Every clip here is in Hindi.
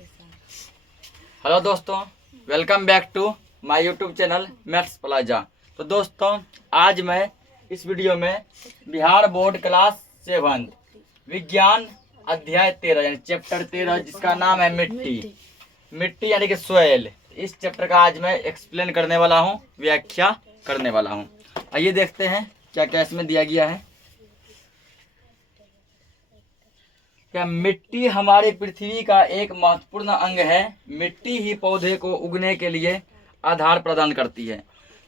हेलो दोस्तों, welcome back to my YouTube channel Maths Plaza. तो दोस्तों, आज मैं इस वीडियो में बिहार बोर्ड क्लास 7 विज्ञान अध्याय 13 यानी चैप्टर 13 जिसका नाम है मिट्टी यानी कि सोयल। इस चैप्टर का आज मैं एक्सप्लेन करने वाला हूँ, व्याख्या करने वाला हूँ। आइए देखते हैं क्या क्या इसमें दिया गया है। क्या मिट्टी हमारी पृथ्वी का एक महत्वपूर्ण अंग है। मिट्टी ही पौधे को उगने के लिए आधार प्रदान करती है।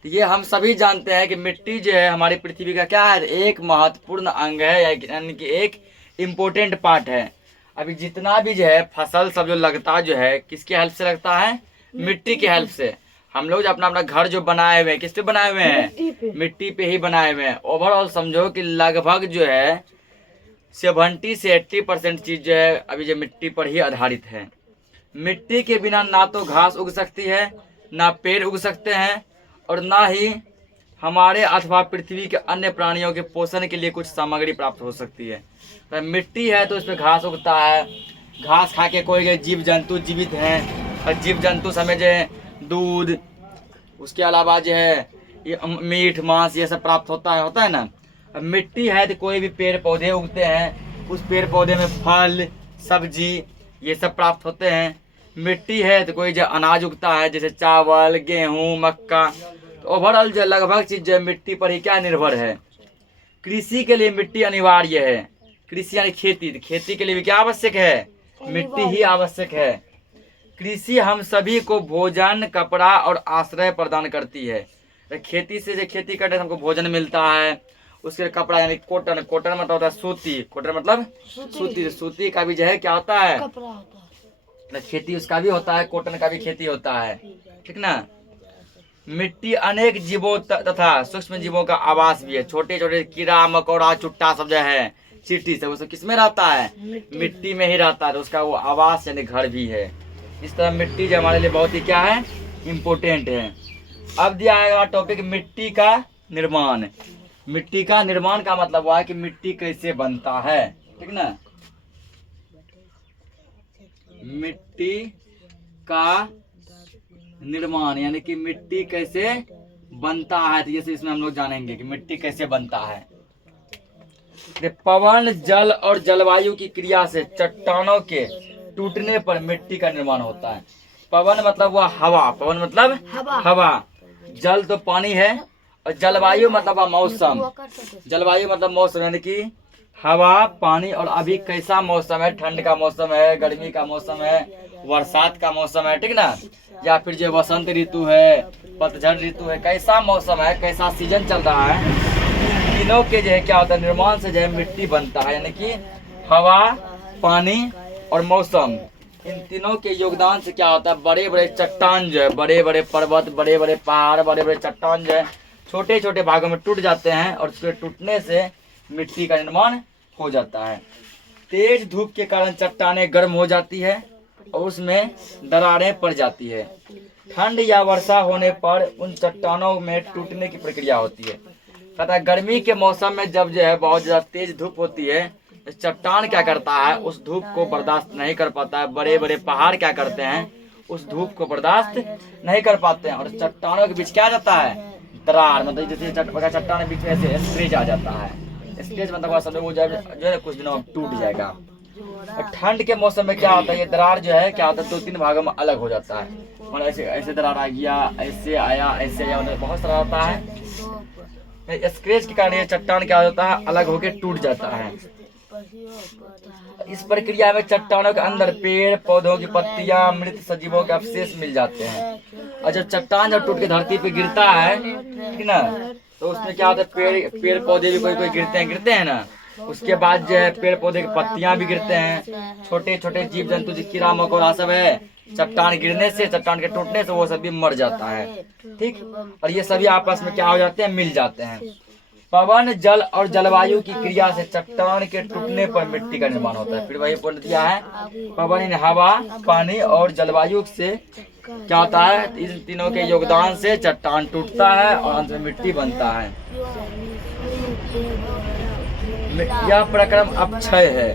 तो ये हम सभी जानते हैं कि मिट्टी जो है हमारी पृथ्वी का क्या है, एक महत्वपूर्ण अंग है, यानी कि एक इम्पोर्टेंट पार्ट है। अभी जितना भी जो है फसल सब जो लगता जो है किसके हेल्प से लगता है, मिट्टी के हेल्प से। हम लोग अपना अपना घर जो बनाए हुए हैं किस पे बनाए हुए हैं, मिट्टी पे ही बनाए हुए हैं। ओवरऑल समझो कि लगभग जो है 70 से 80% चीज जो है अभी जो मिट्टी पर ही आधारित है। मिट्टी के बिना ना तो घास उग सकती है, ना पेड़ उग सकते हैं, और ना ही हमारे अथवा पृथ्वी के अन्य प्राणियों के पोषण के लिए कुछ सामग्री प्राप्त हो सकती है। तो मिट्टी है तो इसमें घास उगता है, घास खा के कोई जीव जंतु जीवित हैं, और जीव जंतु समय जो है दूध, उसके अलावा जो है ये मीट मांस ये सब प्राप्त होता है ना। अब मिट्टी है तो कोई भी पेड़ पौधे उगते हैं, उस पेड़ पौधे में फल सब्जी ये सब प्राप्त होते हैं। मिट्टी है तो कोई जो अनाज उगता है जैसे चावल गेहूं मक्का। तो ओवरऑल जो लगभग चीज जो है मिट्टी पर ही क्या निर्भर है। कृषि के लिए मिट्टी अनिवार्य है। कृषि यानी खेती, तो खेती के लिए भी क्या आवश्यक है, मिट्टी ही आवश्यक है। कृषि हम सभी को भोजन कपड़ा और आश्रय प्रदान करती है। खेती से जो खेती करते हमको भोजन मिलता है, उसके कपड़ा यानी कॉटन मतलब होता है सूती, कॉटन मतलब सूती का भी जो है क्या होता है, कपड़ा होता है। खेती उसका भी होता है, कॉटन का भी खेती होता है, ठीक ना। मिट्टी अनेक जीवों तथा सूक्ष्म जीवों का आवास भी है। छोटे छोटे कीड़ा मकोड़ा चुट्टा सब जो है चींटी सब, वो सब किसमें रहता है, मिट्टी में ही रहता है। तो उसका वो आवास यानी घर भी है। इस तरह मिट्टी जो हमारे लिए बहुत ही क्या है, इम्पोर्टेंट है। अब दिया है टॉपिक मिट्टी का निर्माण। मिट्टी का निर्माण का मतलब हुआ है कि मिट्टी कैसे बनता है, ठीक ना। मिट्टी का निर्माण यानी कि मिट्टी कैसे बनता है, तो जैसे इसमें हम लोग जानेंगे कि मिट्टी कैसे बनता है। पवन जल और जलवायु की क्रिया से चट्टानों के टूटने पर मिट्टी का निर्माण होता है। पवन मतलब वह हवा, पवन मतलब हवा, जल तो पानी है, और जलवायु मतलब मौसम, जलवायु मतलब मौसम यानी कि हवा पानी। और अभी कैसा मौसम है, ठंड का मौसम है, गर्मी का मौसम है, बरसात का मौसम है, ठीक ना, या फिर जो वसंत ऋतु है, पतझड़ ऋतु है, कैसा मौसम है, कैसा सीजन चल रहा है, तीनों के जो है क्या होता है निर्माण से जो है मिट्टी बनता है। यानी कि हवा पानी और मौसम, इन तीनों के योगदान से क्या होता है, बड़े बड़े चट्टान जो है, बड़े बड़े पर्वत, बड़े बड़े पहाड़, बड़े बड़े चट्टान जो है छोटे छोटे भागों में टूट जाते हैं, और उसके टूटने से मिट्टी का निर्माण हो जाता है। तेज धूप के कारण चट्टानें गर्म हो जाती है और उसमें दरारें पड़ जाती है। ठंड या वर्षा होने पर उन चट्टानों में टूटने की प्रक्रिया होती है। कहता है गर्मी के मौसम में जब जो है बहुत ज्यादा तेज धूप होती है, चट्टान क्या करता है, उस धूप को बर्दाश्त नहीं कर पाता है। बड़े बड़े पहाड़ क्या करते हैं, उस धूप को बर्दाश्त नहीं कर पाते हैं, और चट्टानों के बीच क्या जाता है, दरार, मतलब जैसे चट्टान बीच में से स्क्रेच आ जाता है। स्क्रेच मतलब सब वो जो है कुछ दिनों में टूट जाएगा। ठंड के मौसम में क्या होता है, ये दरार जो है क्या होता है 2-3 भागों में अलग हो जाता है। मतलब ऐसे ऐसे दरार आ गया, ऐसे आया, ऐसे आया, बहुत सारा होता है। स्क्रेच के कारण ये चट्टान क्या होता है, अलग होकर टूट जाता है। इस प्रक्रिया में चट्टानों के अंदर पेड़ पौधों की पत्तियां मृत सजीवों के अवशेष मिल जाते हैं। और जब चट्टान जब टूट के धरती पे गिरता है, ठीक ना, तो उसमें क्या होता है, पेड़ पौधे भी कोई गिरते हैं ना। उसके बाद जो है पेड़ पौधे की पत्तियां भी गिरते हैं, छोटे छोटे जीव जंतु जो कीड़ा मकोड़ा सब है, चट्टान गिरने से, चट्टान के टूटने से वो सब भी मर जाता है, ठीक। और ये सभी आपस में क्या हो जाते हैं, मिल जाते हैं। पवन जल और जलवायु की क्रिया से चट्टान के टूटने पर मिट्टी का निर्माण होता है। फिर वही बोल दिया है, पवन हवा पानी और जलवायु से क्या होता है, इन तीनों के योगदान से चट्टान टूटता है और अंत में मिट्टी बनता है। यह प्रक्रम अपक्षय है।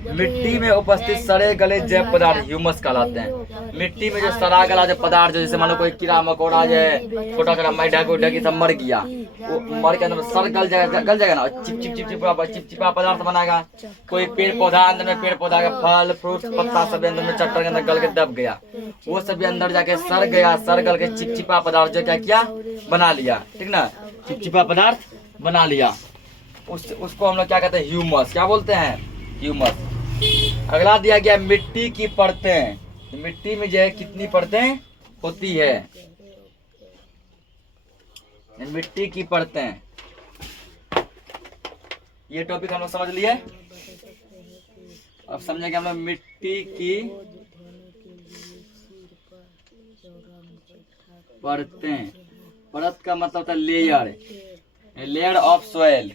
मिट्टी में उपस्थित सड़े गले जैव पदार्थ ह्यूमस कहलाते हैं। मिट्टी में जो सड़ा गला जो पदार्थ जैसे मान लो कोई कीड़ा मकोड़ा जो है छोटा छोटा मैढक उढक सब मर गया, वो मर के अंदर सड़ गल जाएगा ना, चिपचिपा पदार्थ बनाएगा। कोई पेड़ पौधा अंदर में पेड़ पौधा का फल फ्रूट पत्ता सब अंदर में चट्टर के अंदर गल के दब गया, वो सब भी अंदर जाके सड़ गया, सड़ गल के चिपचिपा पदार्थ जो क्या किया बना लिया, ठीक ना, चिपचिपा पदार्थ बना लिया। उसको हम लोग क्या कहते हैं ह्यूमस, क्या बोलते हैं ह्यूमस। अगला दिया गया मिट्टी की परतें। मिट्टी में जो है कितनी परतें होती है, मिट्टी की परतें। ये टॉपिक हम लोग समझ लिए। अब समझेंगे हम लोग मिट्टी की परतें। परत का मतलब होता है लेयर, लेयर ऑफ सोयल।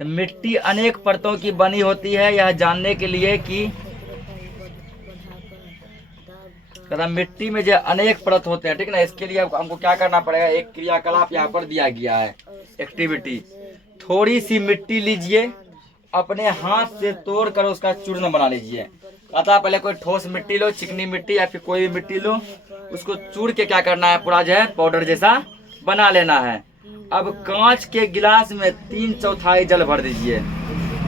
तो मिट्टी अनेक परतों की बनी होती है, यह जानने के लिए कि मिट्टी में जो अनेक परत होते हैं, ठीक ना, इसके लिए हमको क्या करना पड़ेगा, एक क्रियाकलाप यहाँ पर दिया गया है, एक्टिविटी। थोड़ी सी मिट्टी लीजिए, अपने हाथ से तोड़ कर उसका चूर्ण बना लीजिए। अतः पहले कोई ठोस मिट्टी लो, चिकनी मिट्टी या फिर कोई भी मिट्टी लो, उसको चूड़ के क्या करना है, पूरा जो है पाउडर जैसा बना लेना है। अब कांच के गिलास में 3/4 जल भर दीजिए।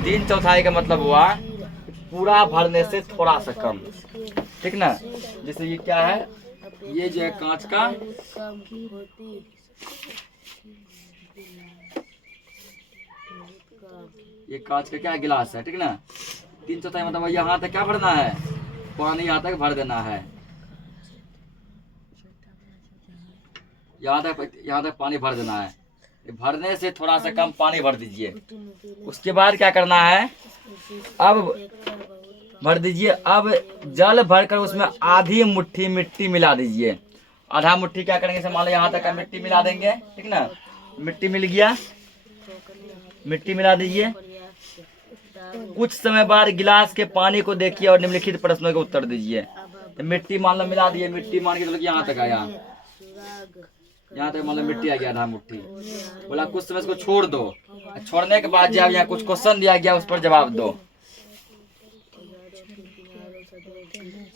3/4 का मतलब हुआ पूरा भरने से थोड़ा सा कम, ठीक ना। जैसे ये क्या है, ये जो है कांच का, ये कांच का क्या गिलास है, ठीक ना। 3/4 मतलब यहाँ तक क्या भरना है, पानी यहाँ तक भर देना है, यहाँ तक पानी भर देना है। भरने से थोड़ा सा कम पानी भर दीजिए। उसके बाद क्या करना है, अब भर दीजिए। अब जल भरकर उसमें आधी मुट्ठी मिट्टी मिला दीजिए। आधा मुट्ठी क्या करेंगे, मान लो यहाँ तक का मिट्टी मिला देंगे, ठीक ना। मिट्टी मिल गया, मिट्टी मिला दीजिए। कुछ समय बाद गिलास के पानी को देखिए और निम्नलिखित प्रश्नों के उत्तर दीजिए। तो मिट्टी मान लो मिला दिए, मिट्टी मान के चलो यहाँ तक आया, यहाँ तक मान लो मिट्टी आ गया आधा मुट्ठी। बोला कुछ समय इसको छोड़ दो, छोड़ने के बाद जब यहाँ कुछ क्वेश्चन दिया गया उस पर जवाब दो।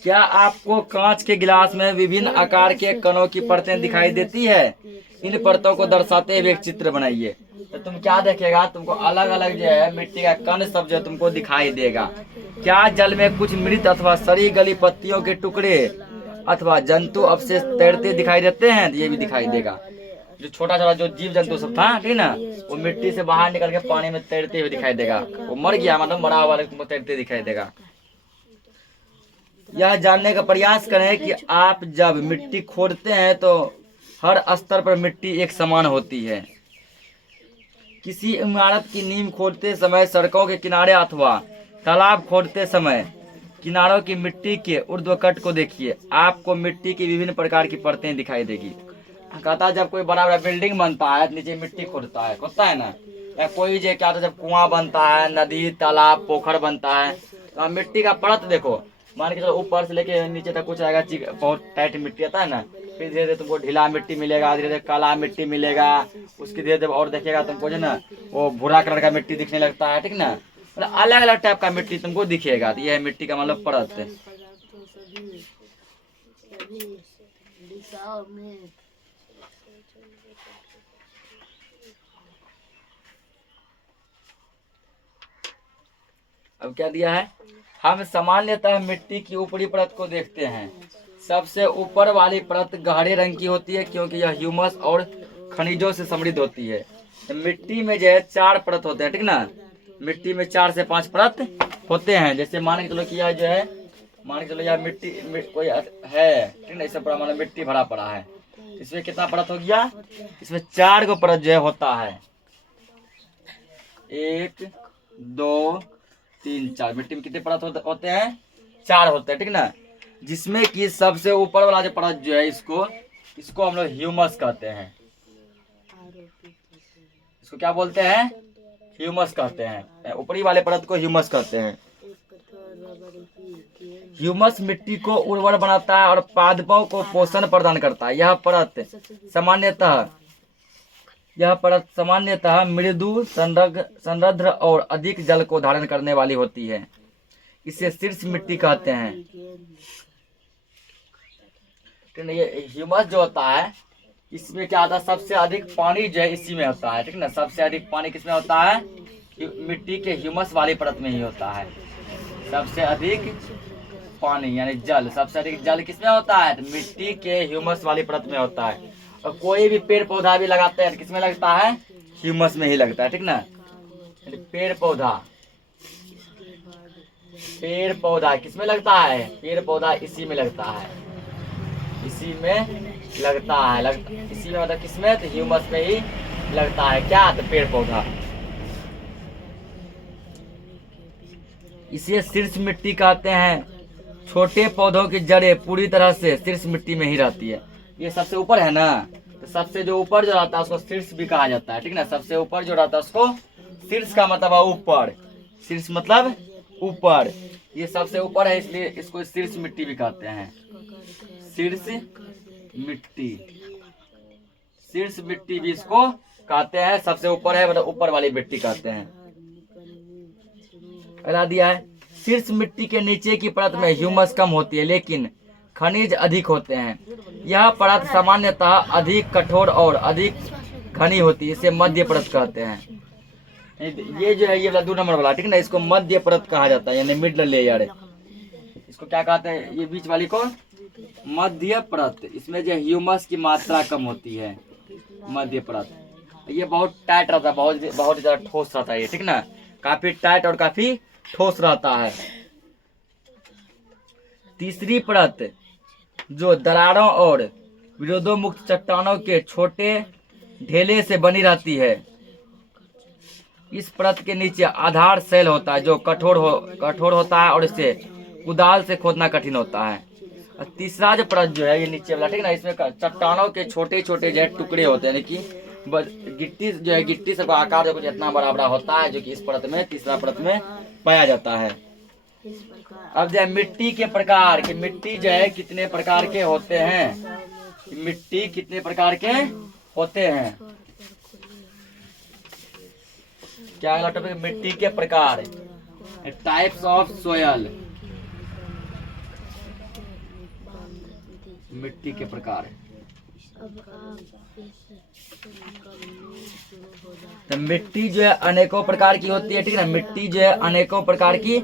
क्या आपको कांच के गिलास में विभिन्न आकार के कणों की परतें दिखाई देती है? इन परतों को दर्शाते हुए एक चित्र बनाइए। तो तुम क्या देखेगा, तुमको अलग अलग जो है मिट्टी का कण सब जो तुमको दिखाई देगा। क्या जल में कुछ मृत अथवा सड़ी गली पत्तियों के टुकड़े अथवा जंतु अवशेष तैरते दिखाई देते हैं? तो ये भी दिखाई देगा। जो छोटा छोटा जो जीव जंतु सब था, ठीक ना, वो मिट्टी से बाहर निकल के पानी में तैरते हुए दिखाई देगा। वो मर गया मतलब मरा हुआ तुमको तैरते दिखाई देगा। यह जानने का प्रयास करें कि आप जब मिट्टी खोदते हैं तो हर स्तर पर मिट्टी एक समान होती है। किसी इमारत की नींव खोदते समय, सड़कों के किनारे अथवा तालाब खोदते समय किनारों की मिट्टी के ऊर्ध्वकट को देखिए। आपको मिट्टी की विभिन्न प्रकार की परतें दिखाई देगी। कहता है जब कोई बड़ा बड़ा बिल्डिंग बनता है नीचे मिट्टी खोदता है ना, या कोई जो क्या जब कुआं बनता है, नदी तालाब पोखर बनता है, तो मिट्टी का परत देखो, मान के चलो ऊपर से लेके नीचे तक कुछ आएगा, बहुत टाइट मिट्टी आता है ना, फिर धीरे धीरे तुमको ढीला मिट्टी मिलेगा, धीरे धीरे काला मिट्टी मिलेगा, उसकी धीरे धीरे और देखिएगा तुमको जो ना वो भूरा कलर का मिट्टी दिखने लगता है, ठीक ना। मतलब अलग अलग टाइप का मिट्टी तुमको दिखेगा। तो यह है मिट्टी का मतलब परत है। अब क्या दिया है, हम सामान्यतः मिट्टी की ऊपरी परत को देखते हैं। सबसे ऊपर वाली परत गहरे रंग की होती है क्योंकि यह ह्यूमस और खनिजों से समृद्ध होती है। तो मिट्टी में जो है 4 परत होते हैं, ठीक ना। मिट्टी में 4 से 5 परत होते हैं। जैसे मान के चलो कि यह जो है, मान के चलो यह मिट्टी कोई है, ठीक ना, इससे पूरा मतलब मिट्टी भरा पड़ा है। इसमें कितना परत हो गया, इसमें 4 गो परत जो है होता है। 1 2 3 4। मिट्टी में कितने परत होते हैं, 4 होते हैं, ठीक ना। जिसमें कि सबसे ऊपर वाला जो परत जो है इसको हम लोग ह्यूमस कहते हैं। इसको क्या बोलते हैं, ह्यूमस कहते हैं। ऊपरी वाले परत को ह्यूमस कहते हैं। ह्यूमस मिट्टी को उर्वर बनाता है और पादपों को पोषण प्रदान करता है। यह परत सामान्यतः यह परत सामान्यतः मृदु, समृद्ध और अधिक जल को धारण करने वाली होती है। इसे शीर्ष मिट्टी कहते हैं। ये ह्यूमस जो होता है, इसमें क्या होता है, सबसे अधिक पानी जो है इसी में होता है, ठीक ना। सबसे अधिक पानी किसमें होता है? मिट्टी के ह्यूमस वाली परत में ही होता है। सबसे अधिक पानी यानी जल, सबसे अधिक जल किसमें होता है? तो मिट्टी के ह्यूमस वाली परत में होता है। और कोई भी पेड़ पौधा भी लगाते हैं किसमें लगता है? ह्यूमस में ही लगता है, ठीक ना। पेड़ पौधा किसमें लगता है? पेड़ पौधा इसी में लगता है, इसी में लगता है, इसी में मतलब किसमें? तो ह्यूमस में ही लगता है। क्या? तो पेड़ पौधा। इसे शीर्ष मिट्टी कहते हैं। छोटे पौधों की जड़ें पूरी तरह से शीर्ष मिट्टी में ही रहती है। ये सबसे ऊपर है ना, तो सबसे जो ऊपर जो रहता है उसको शीर्ष भी कहा जाता है, ठीक ना। सबसे ऊपर जो रहता है उसको शीर्ष का मतलब है ऊपर, शीर्ष मतलब ऊपर। ये सबसे ऊपर है इसलिए इसको शीर्ष मिट्टी भी कहते हैं। शीर्ष मिट्टी भी इसको कहते हैं। सबसे ऊपर है मतलब ऊपर वाली मिट्टी कहते हैं। बता दिया है। शीर्ष मिट्टी के नीचे की परत में ह्यूमस कम होती है लेकिन खनिज अधिक होते हैं। यह परत सामान्यतः अधिक कठोर और अधिक घनी होती है। इसे मध्य परत कहते हैं। ये जो है ये वाला 2 नंबर वाला, ठीक ना, इसको मध्य परत कहा जाता है यानी मिडल लेयर। इसको क्या कहते हैं? ये बीच वाली को मध्य परत। इसमें जो ह्यूमस की मात्रा कम होती है, मध्य परत। ये बहुत टाइट रहता है, बहुत ज्यादा ठोस रहता है ये, ठीक ना। काफी टाइट और काफी ठोस रहता है। तीसरी परत जो दरारों और विरोधोमुक्त चट्टानों के छोटे ढेले से बनी रहती है। इस परत के नीचे आधार शैल होता है जो कठोर होता है और इसे कुदाल से खोदना कठिन होता है। और तीसरा जो परत जो है ये नीचे वाला, ठीक ना, इसमें चट्टानों के छोटे छोटे जो है टुकड़े होते हैं, यानी कि गिट्टी जो है, गिट्टी सबका आकार जो कुछ इतना बड़ा बड़ा होता है जो कि इस परत में, तीसरा परत में पाया जाता है। अब जो है मिट्टी के प्रकार, कि मिट्टी जो है कितने प्रकार के होते हैं, मिट्टी कितने प्रकार के होते हैं। क्या अगला टॉपिक? मिट्टी के प्रकार, टाइप्स ऑफ सोयल। मिट्टी के प्रकार। तो मिट्टी जो है अनेकों प्रकार की होती है, ठीक है ना। मिट्टी जो है अनेकों प्रकार की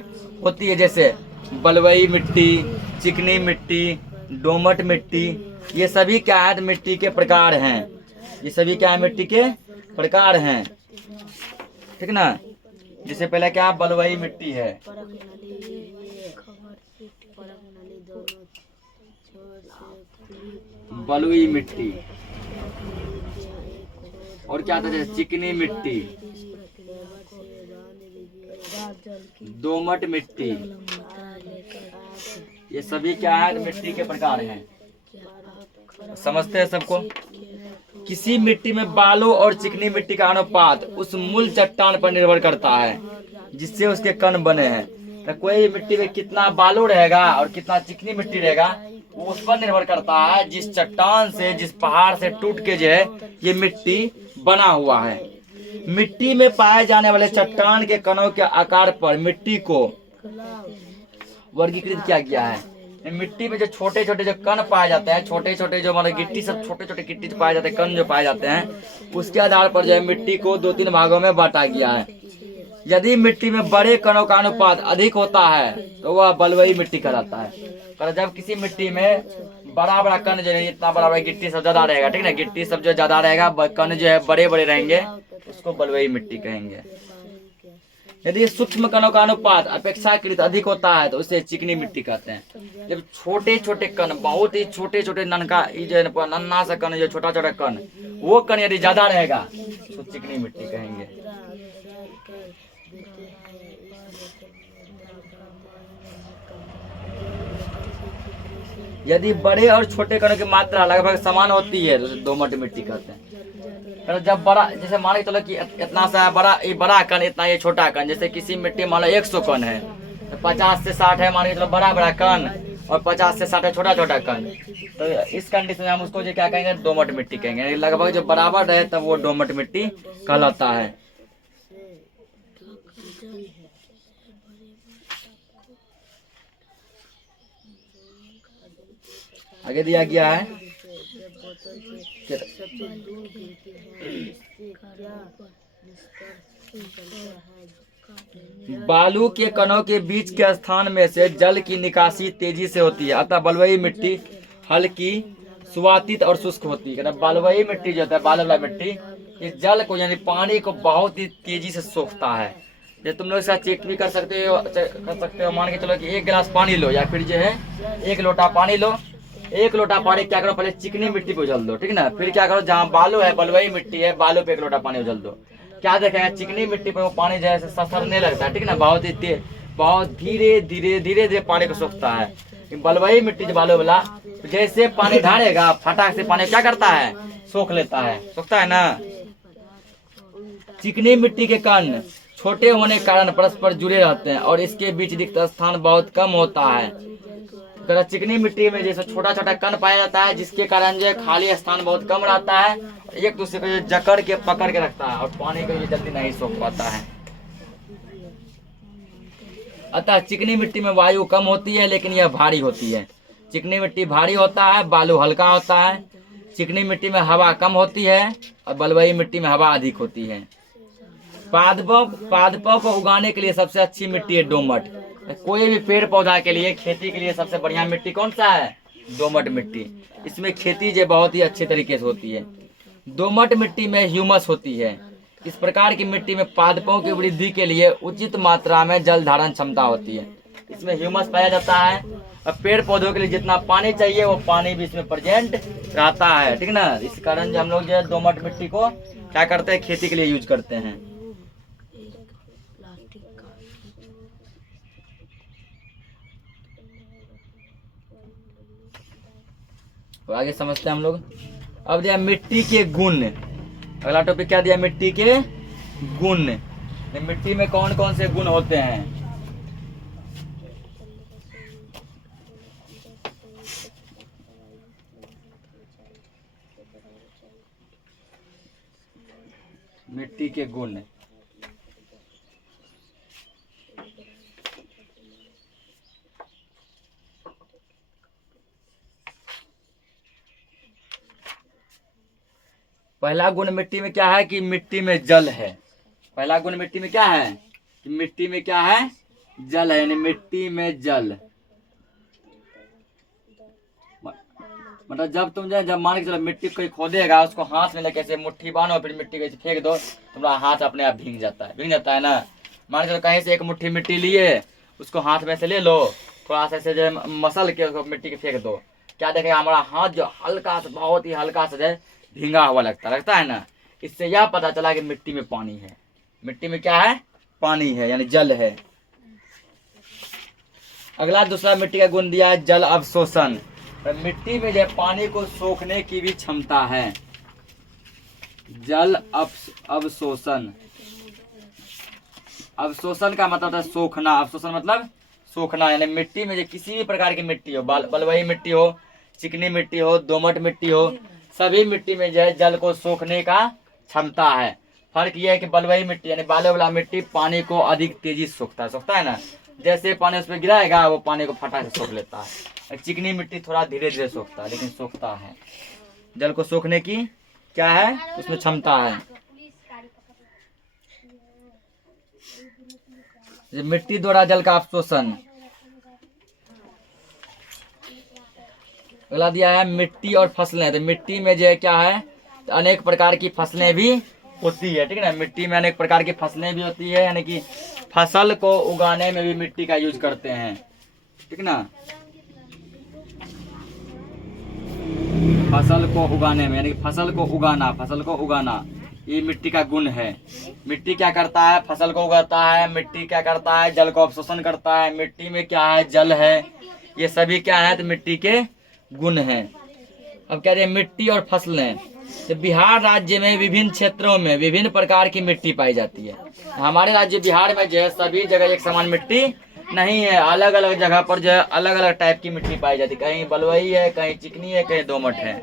होती है, जैसे बलुई मिट्टी, चिकनी मिट्टी, दोमट मिट्टी। ये सभी क्या है? मिट्टी के प्रकार हैं। ये सभी क्या है? मिट्टी के प्रकार हैं, ठीक ना। जैसे पहले क्या बलुई मिट्टी है, बलुई मिट्टी। और क्या था? जैसे चिकनी मिट्टी, दोमट मिट्टी। ये सभी क्या है? मिट्टी के प्रकार हैं। समझते हैं सबको? किसी मिट्टी में बालू और चिकनी मिट्टी का अनुपात उस मूल चट्टान पर निर्भर करता है जिससे उसके कण बने हैं। तो कोई मिट्टी में कितना बालू रहेगा और कितना चिकनी मिट्टी रहेगा वो उस पर निर्भर करता है जिस चट्टान से, जिस पहाड़ से टूट के जो है ये मिट्टी बना हुआ है। मिट्टी में पाए जाने वाले चट्टान के कणों के आकार पर मिट्टी को वर्गीकृत किया गया है। मिट्टी में जो छोटे छोटे जो कण पाए जाते हैं, छोटे छोटे जो मतलब गिट्टी सब छोटे छोटे गिट्टी पाए जाते हैं, कण जो पाए जाते हैं, उसके आधार पर जो है मिट्टी को 2-3 भागों में बांटा गया है। यदि मिट्टी में बड़े कणों का अनुपात अधिक होता है तो वह बलुई मिट्टी कहलाता है। पर जब किसी मिट्टी में बड़ा बड़ा कण जो है, इतना बड़ा बड़ा गिट्टी सब ज्यादा रहेगा, ठीक ना, गिट्टी सब जो ज्यादा रहेगा, कण जो है बड़े बड़े रहेंगे, उसको बलुई मिट्टी कहेंगे। यदि सूक्ष्म कणों का अनुपात अपेक्षाकृत अधिक होता है तो उसे चिकनी मिट्टी कहते हैं। जब छोटे छोटे कण, बहुत ही छोटे छोटे नन्ना सा कण, जो छोटा छोटा कण, वो कण यदि ज्यादा रहेगा तो चिकनी मिट्टी कहेंगे। यदि बड़े और छोटे कणों की मात्रा लगभग समान होती है तो दोमट मिट्टी कहते हैं। जब बड़ा, जैसे मान के चलो कि इतना सा बड़ा कण, इतना ये छोटा कण, जैसे किसी मिट्टी मान लो 100 कण है तो 50 से 60 है मान के चलो बड़ा बड़ा कण, और 50 से 60 छोटा छोटा कण। तो इस कंडीशन में हम उसको जो क्या कहेंगे, दोमट मिट्टी कहेंगे। लगभग जो बराबर रहे तब वो दोमट मिट्टी कहलाता है। आगे दिया गया है बालू के कणों के बीच के स्थान में से जल की निकासी तेजी से होती है, अतः बलुई मिट्टी हल्की, स्वातित और शुष्क होती है। बलुई मिट्टी जो होता है, बालू वाला मिट्टी, ये जल को यानी पानी को बहुत ही तेजी से सोखता है। ये तुम लोग इसका चेक भी कर सकते हो। मान के चलो कि 1 गिलास पानी लो, या फिर जो है 1 लोटा पानी लो। 1 लोटा पानी क्या करो, पहले चिकनी मिट्टी पे उछल दो, ठीक है ना। फिर क्या करो, जहाँ बालू है, बलुई मिट्टी है, बालू पे 1 लोटा पानी उछल दो। क्या देखेगा, चिकनी मिट्टी पे वो पानी जैसे ससरने लगता है, ठीक है ना। बहुत ही तेज, बहुत धीरे धीरे पानी को सोखता है। बलुई मिट्टी जो बालू वाला, जैसे पानी ढालेगा फटाक से पानी क्या करता है, सोख लेता है, सोखता है ना। चिकनी मिट्टी के कण छोटे होने के कारण परस्पर जुड़े रहते हैं और इसके बीच रिक्त स्थान बहुत कम होता है। चिकनी मिट्टी में जैसे छोटा छोटा कण पाया जाता है, जिसके कारण जो खाली स्थान बहुत कम रहता है, एक दूसरे को जकड़ के पकड़ के रखता है और पानी को ये जल्दी नहीं सोख पाता है। अतः चिकनी मिट्टी में वायु कम होती है, लेकिन यह भारी होती है। चिकनी मिट्टी भारी होता है, बालू हल्का होता है। चिकनी मिट्टी में हवा कम होती है और बलुई मिट्टी में हवा अधिक होती है। पादपों को उगाने के लिए सबसे अच्छी मिट्टी है दोमट। कोई भी पेड़ पौधा के लिए, खेती के लिए सबसे बढ़िया मिट्टी कौन सा है, दोमट मिट्टी। इसमें खेती जो बहुत ही अच्छे तरीके से होती है। दोमट मिट्टी में ह्यूमस होती है। इस प्रकार की मिट्टी में पादपों की वृद्धि के लिए उचित मात्रा में जल धारण क्षमता होती है। इसमें ह्यूमस पाया जाता है और पेड़ पौधों के लिए जितना पानी चाहिए वो पानी भी इसमें प्रेजेंट रहता है, ठीक ना। इस कारण जो हम लोग जो है दोमट मिट्टी को क्या करते हैं, खेती के लिए यूज करते हैं। तो आगे समझते हैं हम लोग। अब दिया मिट्टी के गुण। अगला टॉपिक क्या दिया, मिट्टी के गुण। मिट्टी में कौन कौन से गुण होते हैं। मिट्टी के गुण, पहला गुण मिट्टी में क्या है कि मिट्टी में जल है। पहला गुण मिट्टी में क्या है कि मिट्टी में क्या है, जल है, यानी मिट्टी में जल। मतलब जब तुम जब मान के चलो मिट्टी कोई खोदेगा, उसको हाथ में लेके ऐसे मुट्ठी बांधो, फिर मिट्टी को फेंक दो, तुम्हारा हाथ अपने आप भीग जाता है ना। मान के चलो कहीं से एक मुट्ठी मिट्टी लिए, उसको हाथ में से ले लो, थोड़ा सा ऐसे जो मसल के उसको मिट्टी के फेंक दो, क्या देखेगा, हमारा हाथ जो हल्का सा, बहुत ही हल्का सा जो भींगा हुआ लगता है ना। इससे यह पता चला कि मिट्टी में पानी है। मिट्टी में क्या है, पानी है, यानी जल है। अगला दूसरा मिट्टी का गुण दिया है जल अवशोषण। मिट्टी में जो पानी को सोखने की भी क्षमता है। जल अवशोषण, अवशोषण का मतलब है सोखना। अवशोषण मतलब सोखना, यानी मिट्टी में जो किसी भी प्रकार की मिट्टी हो, बलुई मिट्टी हो, चिकनी मिट्टी हो, दोमट मिट्टी हो, सभी मिट्टी में जो है जल को सोखने का क्षमता है। फर्क यह है कि बलुई मिट्टी यानी बालू वाला मिट्टी पानी को अधिक तेजी से सोखता है ना। जैसे पानी उस पर गिराएगा वो पानी को फटा से सोख लेता है। चिकनी मिट्टी थोड़ा धीरे धीरे सोखता है, लेकिन सोखता है। जल को सोखने की क्या है, उसमें क्षमता है। मिट्टी द्वारा जल का अवशोषण। अगला दिया है मिट्टी और फसलें। तो मिट्टी में जो है क्या है, तो अनेक प्रकार की फसलें भी होती है, ठीक है ना। मिट्टी में अनेक प्रकार की फसलें भी होती है, यानी कि फसल को उगाने में भी मिट्टी का यूज करते हैं, ठीक ना। फसल को उगाने में, यानी कि फसल को उगाना ये मिट्टी का गुण है। मिट्टी क्या करता है, फसल को उगाता है। मिट्टी क्या करता है, जल को अवशोषण करता है। मिट्टी में क्या है, जल है। ये सभी क्या है, तो मिट्टी के गुण है। अब कह रहे हैं मिट्टी और फसलें। तो बिहार राज्य में विभिन्न क्षेत्रों में विभिन्न प्रकार की मिट्टी पाई जाती है। हमारे राज्य बिहार में जो है सभी जगह एक समान मिट्टी नहीं है, अलग अलग जगह पर जो है अलग अलग टाइप की मिट्टी पाई जाती है। कहीं बलुई है, कहीं चिकनी है, कहीं दोमट है।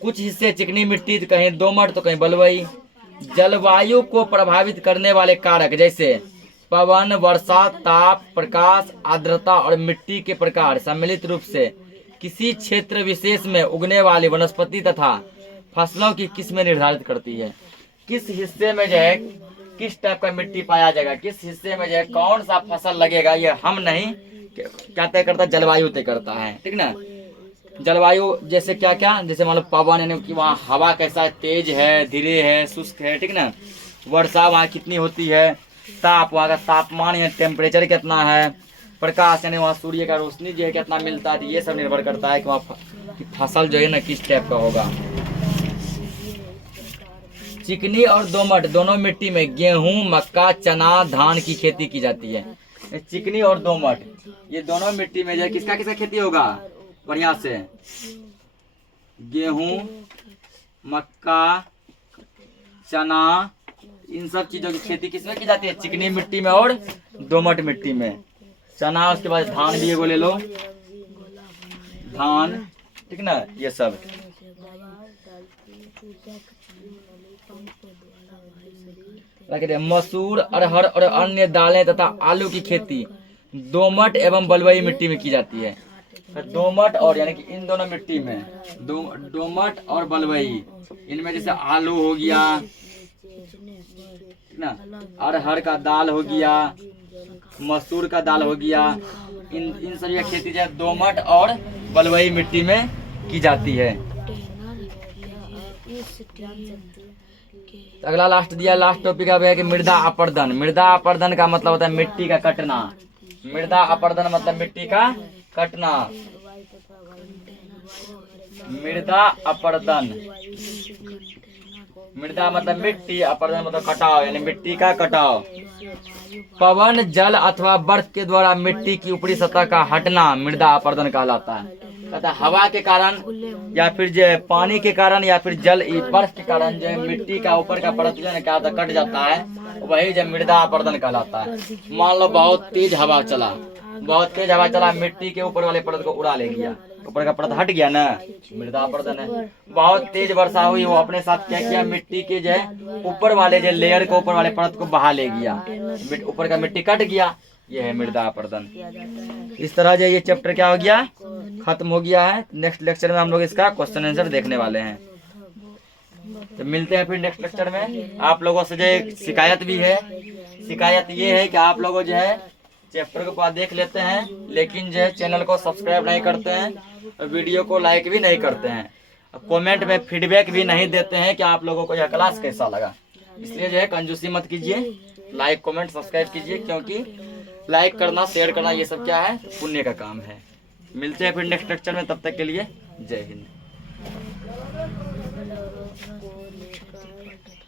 कुछ हिस्से चिकनी मिट्टी, तो कहीं दोमट तो कहीं बलुई। जलवायु को प्रभावित करने वाले कारक जैसे पवन, वर्षा, ताप, प्रकाश, आर्द्रता और मिट्टी के प्रकार सम्मिलित रूप से किसी क्षेत्र विशेष में उगने वाली वनस्पति तथा फसलों की किस्में निर्धारित करती है। किस हिस्से में जो है किस टाइप का मिट्टी पाया जाएगा, किस हिस्से में जो है कौन सा फसल लगेगा, ये हम नहीं, क्या तय करता है, जलवायु तय करता है। ठीक ना। जलवायु जैसे क्या क्या, जैसे मान लो पवन यानी कि वहाँ हवा कैसा है, तेज है, धीरे है, शुष्क है। ठीक ना। वर्षा वहाँ कितनी होती है, ताप वहाँ का तापमान या टेम्परेचर कितना है, प्रकाश यानी वहाँ सूर्य का रोशनी जो है कितना मिलता है। ये सब निर्भर करता है कि वहाँ की फसल जो है ना किस टाइप का होगा। चिकनी और दोमट दोनों मिट्टी में गेहूं, मक्का, चना, धान की खेती की जाती है। चिकनी और दोमट ये दोनों मिट्टी में जो है किसका किसका खेती होगा, बढ़िया से गेहूं, मक्का, चना, इन सब चीजों की खेती किसमें की जाती है, चिकनी मिट्टी में और दोमट मिट्टी में। चना, उसके बाद धान भी एगो ले लो, धान। ठीक ना। ये सब मसूर, अरहर और अन्य दालें तथा आलू की खेती दोमट एवं बलुई मिट्टी में की जाती है। दोमट और यानी कि इन दोनों मिट्टी में दोमट और बलुई, इनमें जैसे आलू हो गया ना, अरहर का दाल हो गया, मसूर का दाल हो गया, इन सभी की खेती जो है दोमट और बलुई मिट्टी में की जाती है। अगला लास्ट दिया, लास्ट टॉपिक है कि मृदा अपर्दन। मृदा अपर्दन का मतलब होता है मिट्टी का कटना। मृदा अपर्दन मतलब मिट्टी का कटना। मृदा अपर्दन, मृदा मतलब मिट्टी, अपर्दन मतलब कटाव यानी मिट्टी का कटाव। पवन, जल अथवा बर्फ के द्वारा मिट्टी की ऊपरी सतह का हटना मृदा अपर्दन कहलाता है। कहता हवा के कारण या फिर जो पानी के कारण या फिर जल बर्फ के कारण जो मिट्टी का ऊपर का परत जो है क्या होता है, कट जाता है, वही जब मृदा अपर्दन कहलाता है। मान लो बहुत तेज हवा चला, बहुत तेज हवा चला, मिट्टी के ऊपर वाले परत को उड़ा ले गया, ऊपर का परत हट गया ना, मृदा अपर्दन है। बहुत तेज वर्षा हुई, वो अपने साथ क्या किया, मिट्टी के जो है ऊपर वाले जो लेयर को, ऊपर वाले परत को बहा ले गया, ऊपर का मिट्टी कट गया, ये है मृदा अपर्दन। इस तरह जो ये चैप्टर क्या हो गया, खत्म हो गया है। नेक्स्ट लेक्चर में हम लोग इसका क्वेश्चन आंसर देखने वाले हैं। तो मिलते हैं फिर नेक्स्ट लेक्चर में। आप लोगों से जो शिकायत भी है, शिकायत ये है कि आप लोगों जो है चैप्टर को पूरा देख लेते हैं, लेकिन जो है चैनल को सब्सक्राइब नहीं करते हैं और वीडियो को लाइक भी नहीं करते हैं, कमेंट में फीडबैक भी नहीं देते हैं कि आप लोगों को यह क्लास कैसा लगा। इसलिए जो है कंजूसी मत कीजिए, लाइक कमेंट सब्सक्राइब कीजिए, क्योंकि लाइक करना, शेयर करना ये सब क्या है, पुण्य का काम है। मिलते हैं फिर नेक्स्ट लेक्चर में, तब तक के लिए जय हिंद।